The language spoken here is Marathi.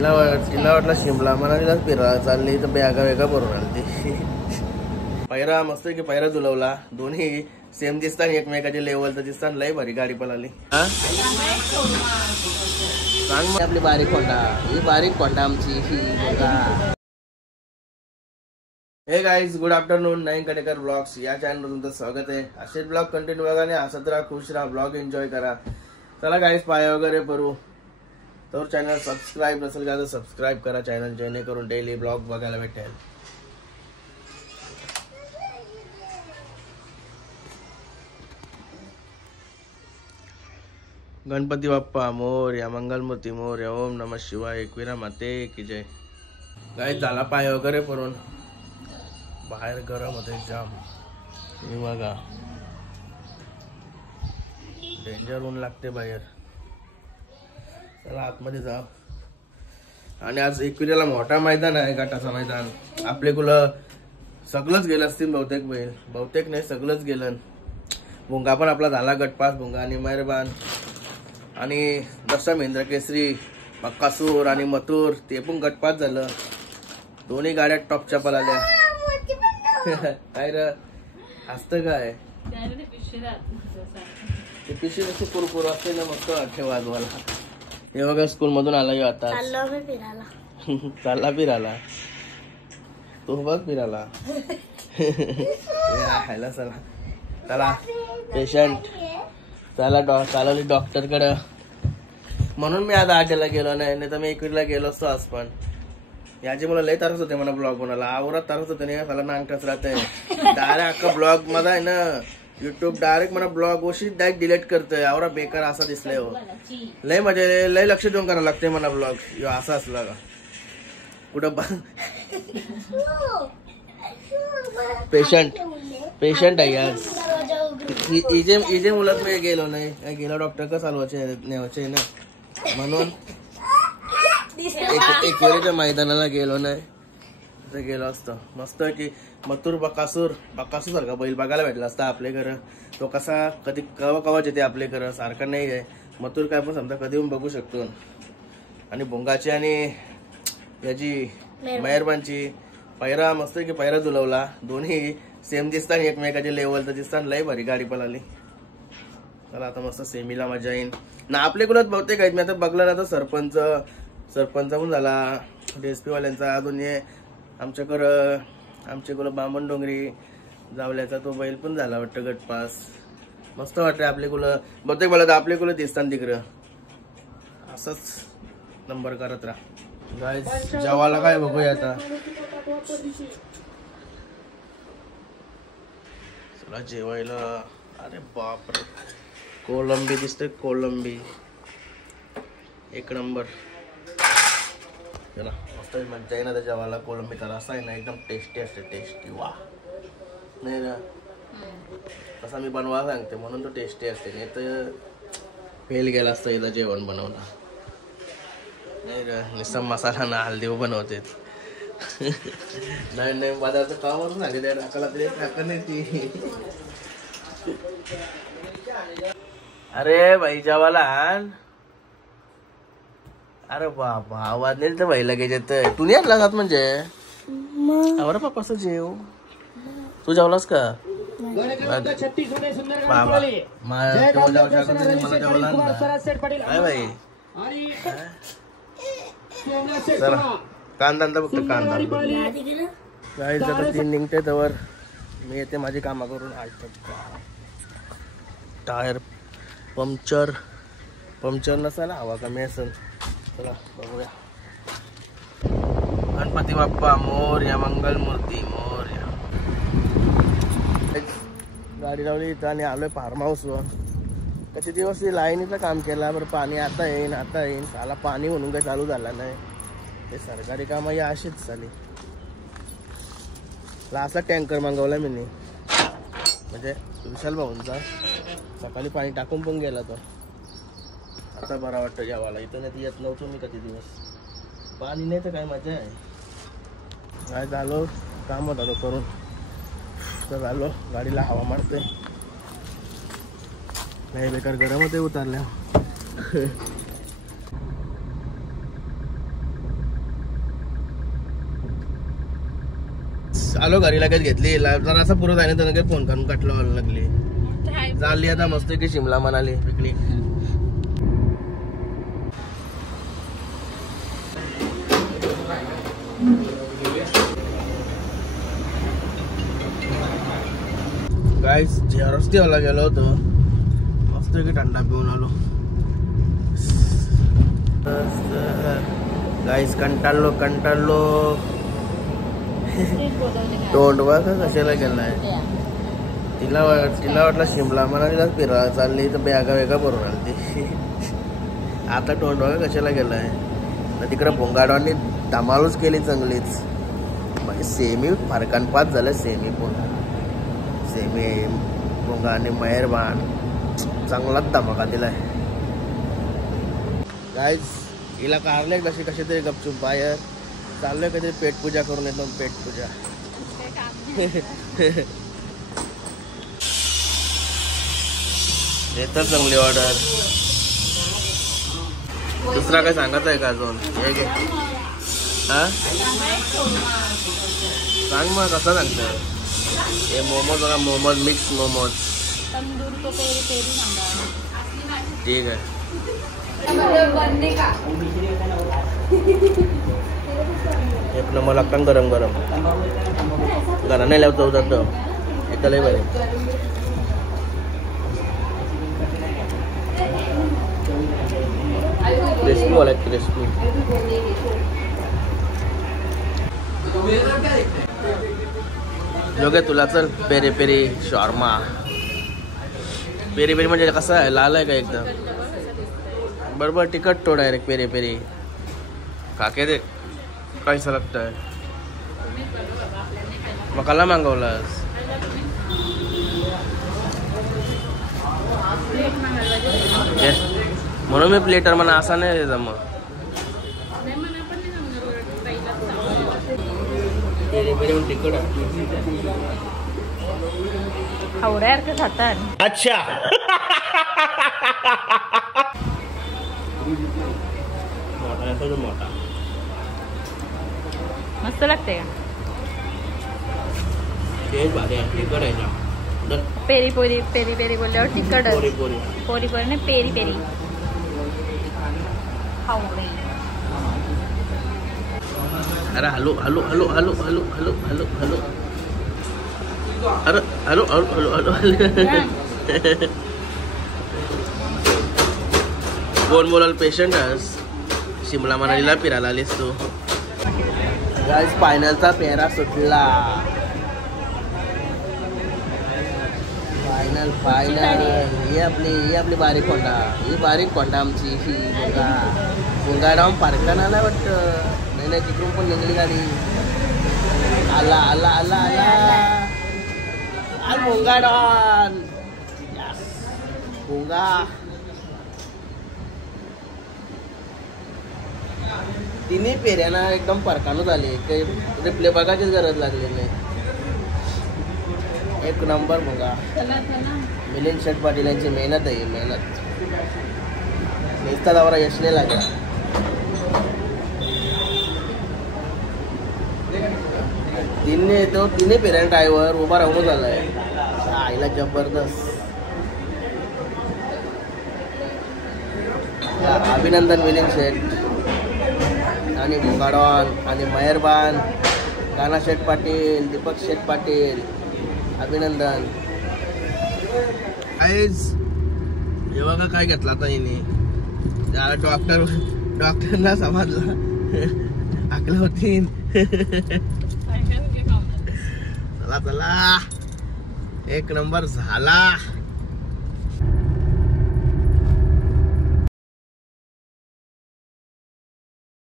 हिला वाटला शिमला म्हणा तिलाच फिरायला चालली तर बॅगा वेगा भरून आली ती. पैरा मस्त की पैरा दुलवला दोन्ही सेम दिसतात एकमेकाच्या लेवलचं दिसतात. लय भारी गाडी पळाली. सांग मग आपली बारीक कोंडा ही बारीक कोंडा आमची ही बघा. हे गाईज गुड आफ्टरनून. नईन कटेकर ब्लॉग्स या चॅनल तुमचं स्वागत आहे. असेच ब्लॉग कंटिन्यू बघा आणि हसत राहा खुश राहा ब्लॉग एन्जॉय करा. चला गाईज पाय वगैरे भरू तर चॅनल सबस्क्राईब नसेल का तर सबस्क्राईब करा चॅनल जेणेकरून डेली ब्लॉग बघायला भेटेल. गणपती बाप्पा मोरया मंगलमूर्ती मोरया ओम नमः शिवाय एकविरा माते की जय. गाईज झाला पाय वगैरे भरून बाहेर गरम होते जाम. हे बघा डेंजर ऊन लागते बाहेर. चला आतमध्ये जा. आणि आज एकविराला मोठा मैदान आहे गटाचा मैदान. आपले कुलं सगळंच गेलं असतील बहुतेक बैल बहुतेक नाही सगळंच गेलं. भुंगा पण आपला झाला गटपास. भुंगा आणि मेहरबान आणि दशा महेंद्र केसरी बक्कासूर आणि मथुर ते पण गटपास झालं. दोन्ही गाड्या टॉपच्या पळाल्या. काय र असत काय ते पिशवी कशी कुरकुर असते ना मस्त वाटते वाजवायला. हे बघा स्कूल मधून आला आता चालला फिरायला. तू बघ फिरायला खायला. चला चला पेशंट चला चालवली डॉक्टर कडे. म्हणून मी आज आठला गेलो नाही तर मी एकवीसला गेलो असतो आज. पण याची मला लय तरस होते मला ब्लॉग बनायला. आवरात तरस होते नाही मला नांगटच राहते डायरेक्ट अख्खा ब्लॉग मध्ये आहे ना. युट्यूब डायरेक्ट मला ब्लॉग वशी डायरेक्ट डिलीट करतोय. आवरा बेकार असा दिसलाय हो. लय मजा लय लक्ष देऊन करायला लागते मला ब्लॉग असा असला का कुठं. पेशंट आहे आज. इजे मुलात मी गेलो नाही गेलो डॉक्टर का चालवायचे नेवायचे ना म्हणून एकविराच्या मैदानाला गेलो नाही तर गेलो असतो. मस्त की मथुर बकासूर सारखा बैल बघायला भेटला असता आपले घर. तो कसा कधी कवाच येते आपले घर सारखा नाही आहे. मथुर काय पण समजा कधी बघू शकतो. आणि भुंगाची आणि याची मेहरबानची पैरा मस्त की पैरा दुलवला दोन्ही सेम दिसतात एकमेकाच्या लेवलचं दिसतात. लय भारी गाडी पळाली. चला आता मस्त सेमीला मजा येईल ना. आपले कुलात बहुतेक आहेत. मी आता बघलं ना तर सरपंच पण झाला डीएसपी वाल्यांचा. अजून आमच्या कुलं बामण डोंगरी जावल्याचा तो बैल पण झाला वाटतं गटपास. मस्त वाटतं आपले कुलं बहुतेक मला तर आपले कुलं दिसतात तिकडं. असंच नंबर करत राहा. गाईस जेवायला काय बघूया आता. चला जेवायला. अरे बापरे कोलंबी दिसते कोलंबी एक नंबर. चला मस्त मजा आहे ना त्या जेवायला. कोलंबी तर असा आहे ना एकदम टेस्टी असते. टेस्टी वा नाही ना तसा मी बनवा सांगते म्हणून तो टेस्टी असते. नाही तर फेल गेला असतं याला जेवण बनवणं नाही का. नुसता मसाला ना हळदी बनवते नाही बाजारचं कामावर सांगितलं टाकायला तरी टाका नाही ती. अरे भाई जेवायला आण. अरे बाबा आवाज नाही तर भाई लगेच येत. तू नाही आणला जात म्हणजे अरे बाप्पा असं जेव. तू जेवलास का बाबा काय भाई. चला कांदा फक्त कांदा काय जर ती निघते तर मी येते माझी कामं करून. टायर पंक्चर नसायला हवा कमी असेल. चला बघूया. गणपती बाप्पा मोरया मंगलमूर्ती मोरया. गाडी लावली इथं आणि आलोय फार्म हाऊस वर. किती दिवस लाईनीचं काम केलं बरं. पाणी आता येईन साला पाणी म्हणून काही चालू झाला नाही. ते सरकारी काम या अशीच झाली. असा टँकर मागवला मी म्हणजे विशाल भाऊंचा. सकाळी पाणी टाकून पण गेला तो. आता बरा वाटतं जेवायला. इथं नाही येत नव्हतो मी कधी दिवस. पाणी नाही तर काय मजा आहे. काय झालो काम होता तो करून तर झालो. गाडीला हवा मारते नाही बेकार गरम होते उतरल्या. आलो घरी लगेच घेतली जरा असं पुरत आहे ना फोन करून कटलं व्हायला लागली चालली आता मस्त की शिमला मनाली पिकनिक. गाइस रस्ते वाला गेलो होतो मस्त की ठंडा पिऊन आलो. गाइस कंटाळलो तोंड बघा कशाला गेलाय. तिला वाटलं शिमला मनालीलाच फिरायला चालली तर बॅगा वेगा भरून आली. आता तोंड बघा कशाला गेलाय. तिकडे भोंगाडवांनी धमालच केली चांगलीच. म्हणजे सेमी फरकान पाच झालं. सेमी भोंगा आणि मेहरबान चांगलाच धमाका दिलाय. गाईज हिला कारले कशी तरी गपचूप बाहेर चाललोय काहीतरी पेटपूजा करून येतो. पेटपूजा देतात चांगली ऑर्डर. दुसरा काय सांगत आहे का अजून. हे घे हा सांग मग कसं सांगतं. हे मोमोज बघा मोमोज मिक्स मोमोज ठीक आहे. एक नंबर लागतात गरम घरा नाही लावतो जातं इथं लय बरे. क्रिस्पी वाला क्रिस्पी. योग्य तुला चल peri peri shawarma. Peri peri म्हणजे कसं आहे लाल आहे का एकदम बरोबर तिखट तो डायरेक्ट पेरी पेरी काके दे कैसा लागतंय. मग कला मागवलास म्हणून मी प्लेटर म्हणा असा नाही द्यायचा. मग हावड्यासारखं खातात. अच्छा मोठा मस्त लागते का. पेरी पेरी बोलल्यावर तिखट पोरी नाही पेरी पेरी हावडे. अरे hello hello hello hello hello hello hello hello अरे हॅलो हॅलो हॅलो हॅलो. कोण बोलाल पेशंट आहेस. शिमला मनालीला फिरायला आलीस तू. गाइस फायनलचा पेहरा सुटला. फायनल ही आपली बारीक कोंडा. ही बारीक कोंडा आमची ही भोंगाडावून पार्कानं आला वाटतं. नाही तिकडून पण निघली गाडी. आला आला आला आला भोंगाडान भोंगा. तिन्ही पेऱ्यांना एकदम परकानच आले. काही रिप्ले बघायचीच गरज लागली नाही. एक नंबर भोंगा. मिलिंद शेठ पाटील यांची मेहनत आहे. मेहनत नुसता जवळ यश नाही लागला. तिन्ही पेऱ्या ड्रायव्हर उभा राहूनच आलाय. आईला जबरदस्त. अभिनंदन मिलिंद शेठ आणि भोंगाडवान आणि मेहरबान काना शेठ पाटील दीपक शेठ पाटील अभिनंदन. हे बघा काय घेतला आता हिने. डॉक्टरना समजला आकला होती. चला एक नंबर झाला.